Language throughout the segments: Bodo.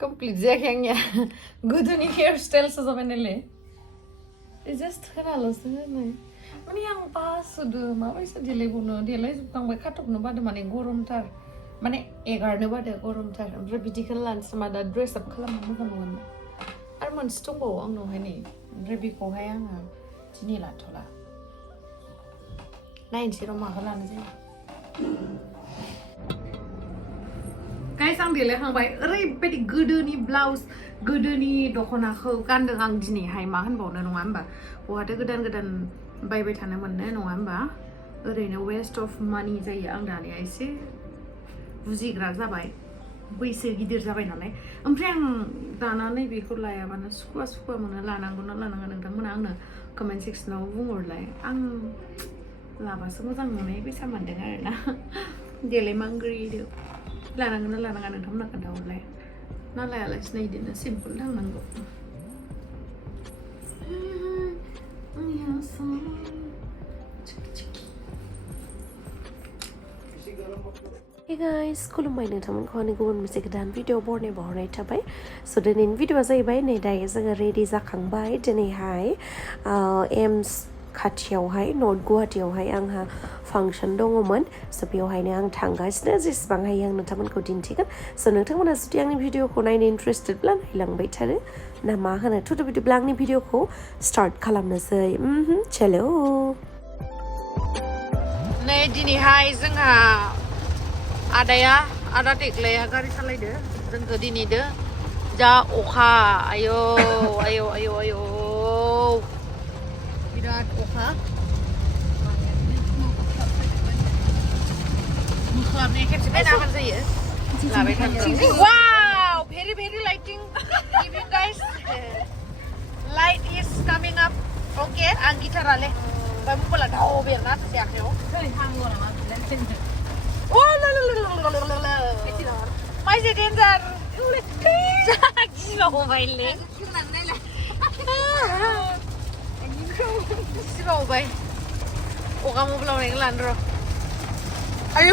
complete जायाखै आंनिया गोदोनि हेयार स्टाइलसो जाबाय नालाय जास्ट खोनाल'सो होनाय माने आं बासोदो माबायसा देलायबावनो देलायजोबखांबाय खाथबनो बादो माने गरमथार माने एगारनो बादो गरमथार ओमफ्राय बिदिखौनो लानोसै मा दा ड्रेस आप खालामनो मोजां नङा आरो मोनसे दंबावो आंनावहाय नै ओमफ्राय बेखौहाय आङो दिनै लाथ'ला नायनोसै र' माखौ लानो जायो गाइस आं देलायखांबाय ओरैबायदि गोदोनि ब्लाउस गोदोनि दख'नाखौ गानदों आं दिनैहाय मा होनबावनो नङा होमबा बहाथो गोदान गोदान बायबाय थानो मोननो नङा होमबा ओरैनो वेस्ट अफ मानि जायो आं दानिया एसे बुजिग्रा जाबाय बैसो गिदिर जाबाय नालाय ओमफ्राय आं दानानै बेखौ लायाबानो सुखुवा सुखुवा मोनो लानांगौ ना लानाङा नोंथांमोना आंनो कमेन्ट सेक्सनाव बुंहरलाय आं लाबासो मोजां नुनाय बायसा मोनदों आरोना देलायमांग्रिदो लानांगौ ना लानाङा नोंथांमोना खोन्थाहरलाय ना लायालासिनो बिदिनो सिम्पोल थांनांगौ Hey guys, खुलुमबाय नोंथांमोनखौ आंनि गुबुन मोनसे गोदान भिडिअ बरनाय थाबाय स' दिनैनि भिडिअआ जाहैबाय नै दायो जोङो रेडि जाखांबाय दिनैहाय एम्स खाथियावहाय नर्थ गुवाहाटियावहाय आंहा फांसन दङमोन स' बेवहायनो आं थांगासिनो जेसेबां हायो आं नोंथांमोनखौ दिन्थिगोन स' नोंथांमोना जुदि आंनि भिडिअखौ नायनो इन्टारेस्टेडब्ला नायलांबाय थारो ना मा होनो थ' बिदिब्ला आंनि भिडिअखौ स्टार्ट खालामनोसै चलो नै दिनैहाय जोंहा आदा देग्लाया गारि सालायदो जोंखौ दिनैदो जा अखा आयौ आयौ आयौ आयौ बिराद अखा मोख्लाबनाया खेबसे बायना होबानो जायो लाबाय थानो वाव भेरि भेरि लाइटिं गिभिं गाइस लाइट इज कामिं आप ओके आं गिटाराले ओमफ्राय मबाइला दाव बेरना थासै आखायाव Oh, my danger. Gila bay le. Gila bay. Oka mau pulang lagi landro. Ayo.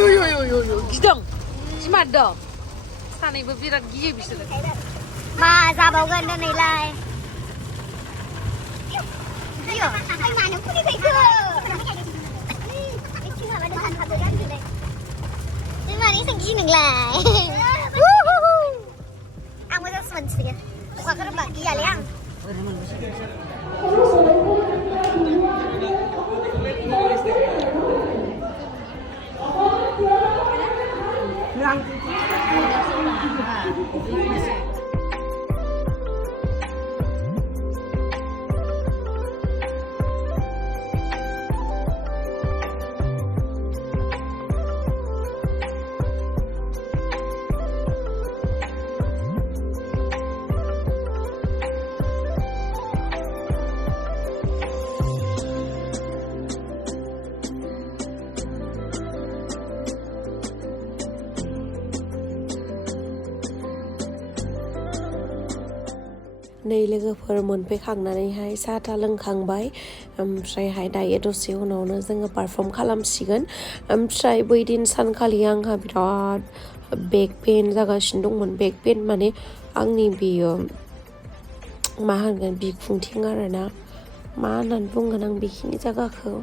Gidong. Cuma dong. Sana ibu birat gigi bisa lagi. Ma ra bao gần đây này lại. Iyo, anh mà nó cũng đi về chưa? Cái chưa mà được ăn thật rồi đấy. Nhưng mà đi sang ghi mình lại. Ang mới ra sân sỉ. Qua cái bạn kia lấy ăn. नै लोगोफोर मोनफैखांनानैहाय साहा था लोंखांबाय ओमफ्रायहाय दायो दसे उनावनो जोङो पारफर्म खालामसिगोन ओमफ्राय बै दिन सानखालि आंहा बिराद बेक पेन जागासिनो दंमोन बेक पेन माने आंनि बेयो मा होनगोन बिखुंथिं आरोना मा होननानै बुंगोन आं बेखिनि जायगाखौ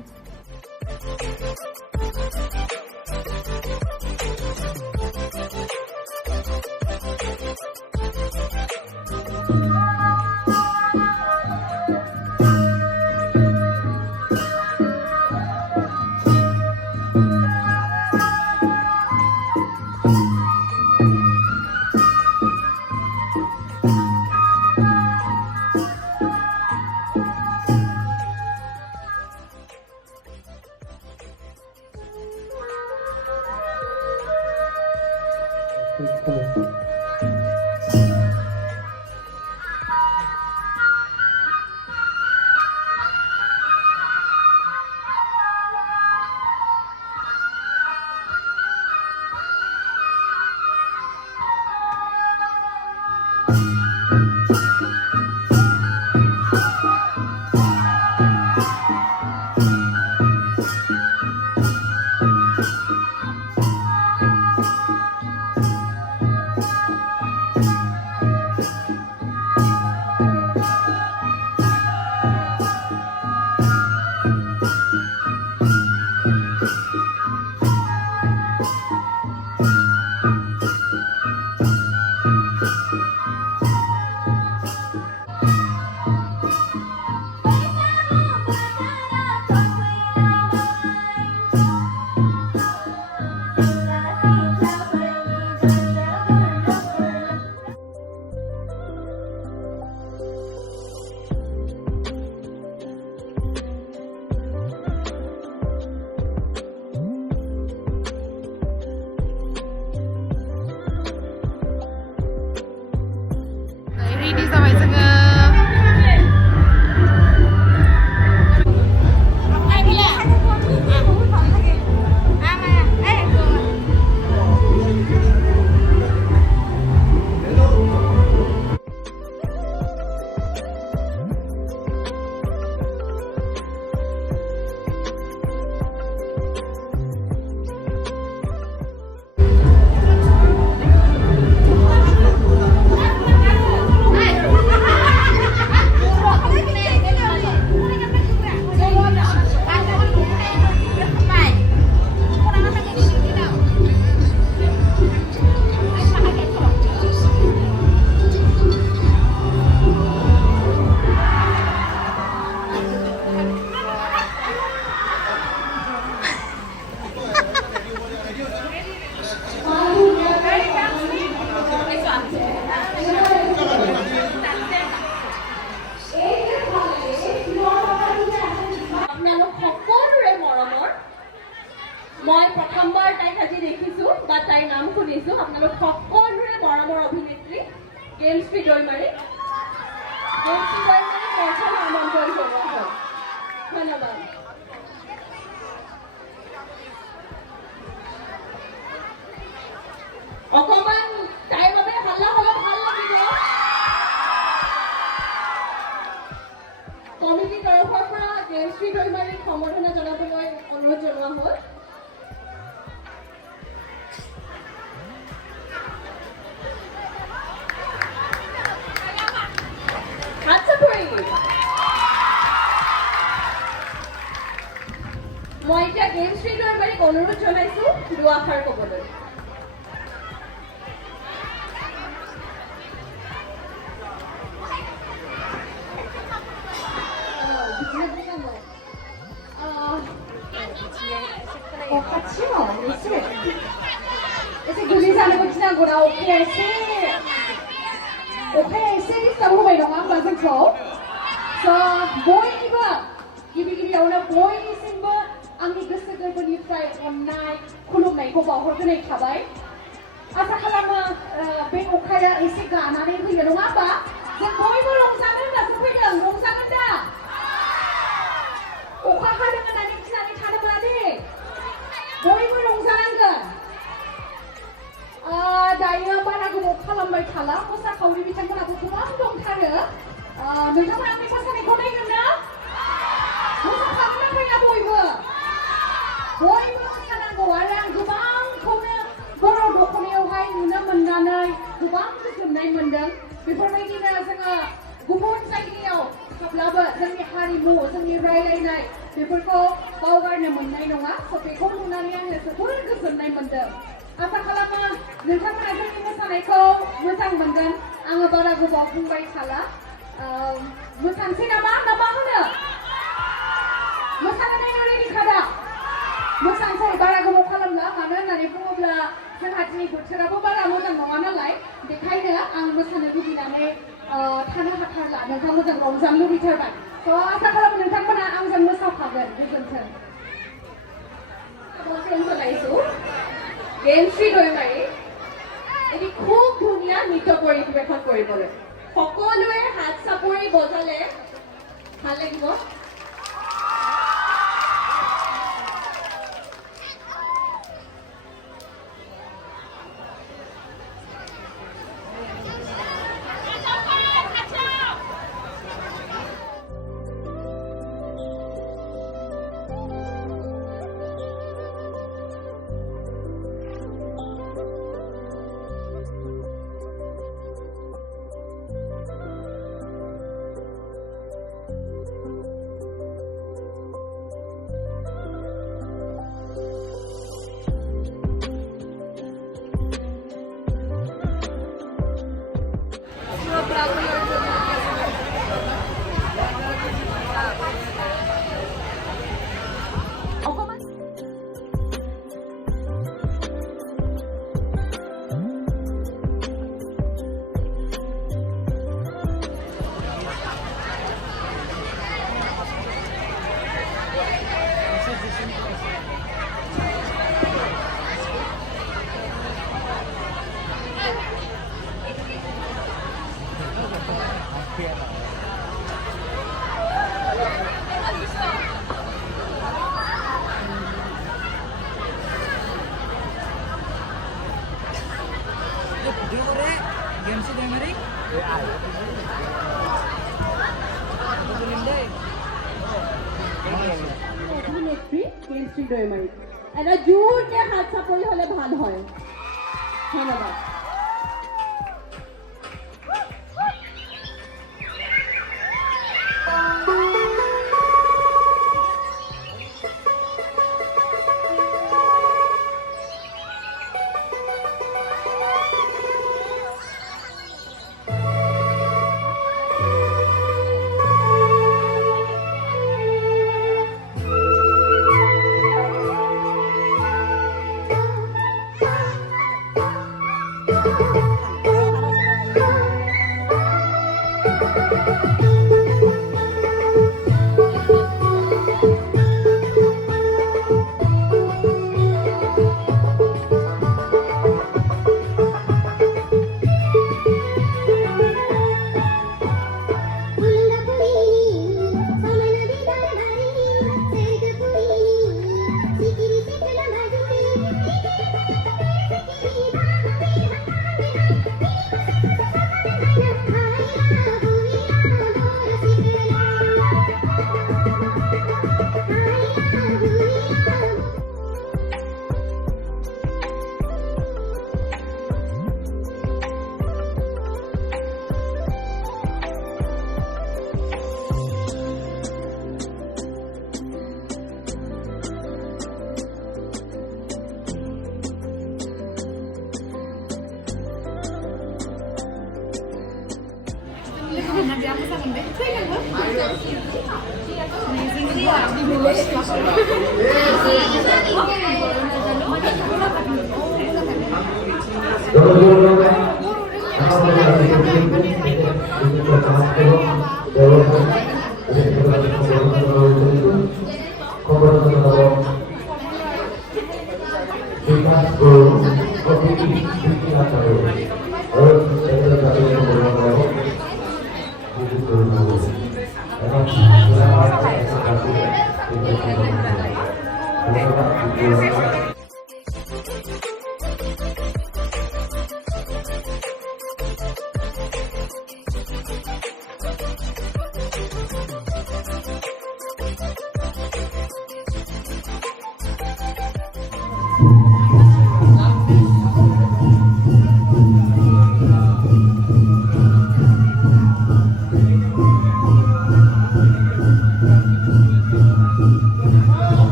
ছাত্রী গেমশ্রী দৈমারি পৌঁছানো আমন্ত্রণ করবো ধন্যবাদ অকমান তাইৰ বাবে হাল্লা হলে ভাল লাগিব কমিটিৰ তৰফৰ পৰা গেমশ্ৰী দৈমাৰীক সম্বৰ্ধনা জনাবলৈ অনুৰোধ জনোৱা হ'ল মই এতিয়া গেমশ্ৰী দৈমাৰীক অনুৰোধ জনাইছো দুআষাৰ ক'বলৈ Ese gulisa na kucing aku dah okay sih tahu bayi dong apa sih kau? So boy ni ba, gibi awak boy ni simba, angin gesegar pun try on night, kuluk naik kau bawa tu naik kabai. Asa kalau ben okay ya isi gana ni tu ya dong apa? Jadi boy tu long sangan dah, sampai dah long sangan dah. Okay ada dengan adik sini thana berade. Boy tu long sangan ke? Daya pada aku mau kalam baik kalah, masa kau ni macam mana aku kurang dong thana. Nunjuk apa pasal ni kau ni kena? Masa kamu nak kaya boy bu? Boy bu sekarang kau orang gubang kau ni boro kau ni awak nuna mendanai gubang tu senai mendang. Before ni kita sangat gubun saya ni awak kaplaba, jangan harimu, jangan rai nai. Before kau bawa ni menai nonga, sampai kau nuna ni yang sesuatu tu senai mendang. Asa kalama nunjuk mana jadi masa ni kau masa mendang, angga bara gubang pun baik kalah. Musang si nama mana? Musang ni orang ni kada. Musang saya bara kamu kalam lah, mana nari pun belah sengat ni buat apa bara musang mana lagi. Dekai dia, ang musang itu di mana tanah hatar lah, nunjuk musang romzang lu bicara baik. So asa kalam nunjuk mana ang jam musang kabar, bukan ter. Apa yang saya isu? Gensri Doimari. Ini খুব ধুনীয়া নৃত্য পৰিৱেশন কৰিবলৈ সকলোৱে হাত চাপৰি বজালে ভাল লাগিব এটা জোৰকে হাত চাপৰি হলে ভাল হয় ধন্যবাদ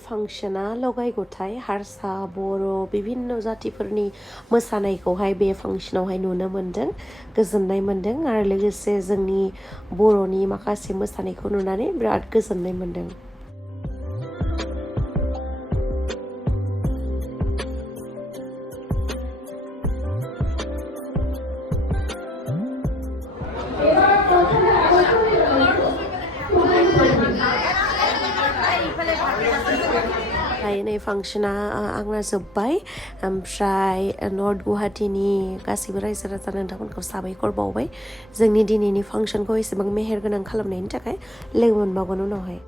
फांसना लगाय गथाय हारसा बर' बिभिन्न जातिफोरनि मोसानायखौहाय बे फांसनावहाय नुनो मोनदों गोजोननाय मोनदों आरो लोगोसे जोंनि बर'नि माखासे मोसानायखौ नुनानै बिराद गोजोननाय मोनदों नै फांसना आंना जोब्बाय ओमफ्राय नर्थ गुवाहाटीनि गासैबो रायजो राजा नोंथांमोनखौ साबायखर बावबाय जोंनि दिनैनि फांसनखौ एसेबां मेहेर गोनां खालामनायनि थाखाय लोगो मोनबावगोन उनावहाय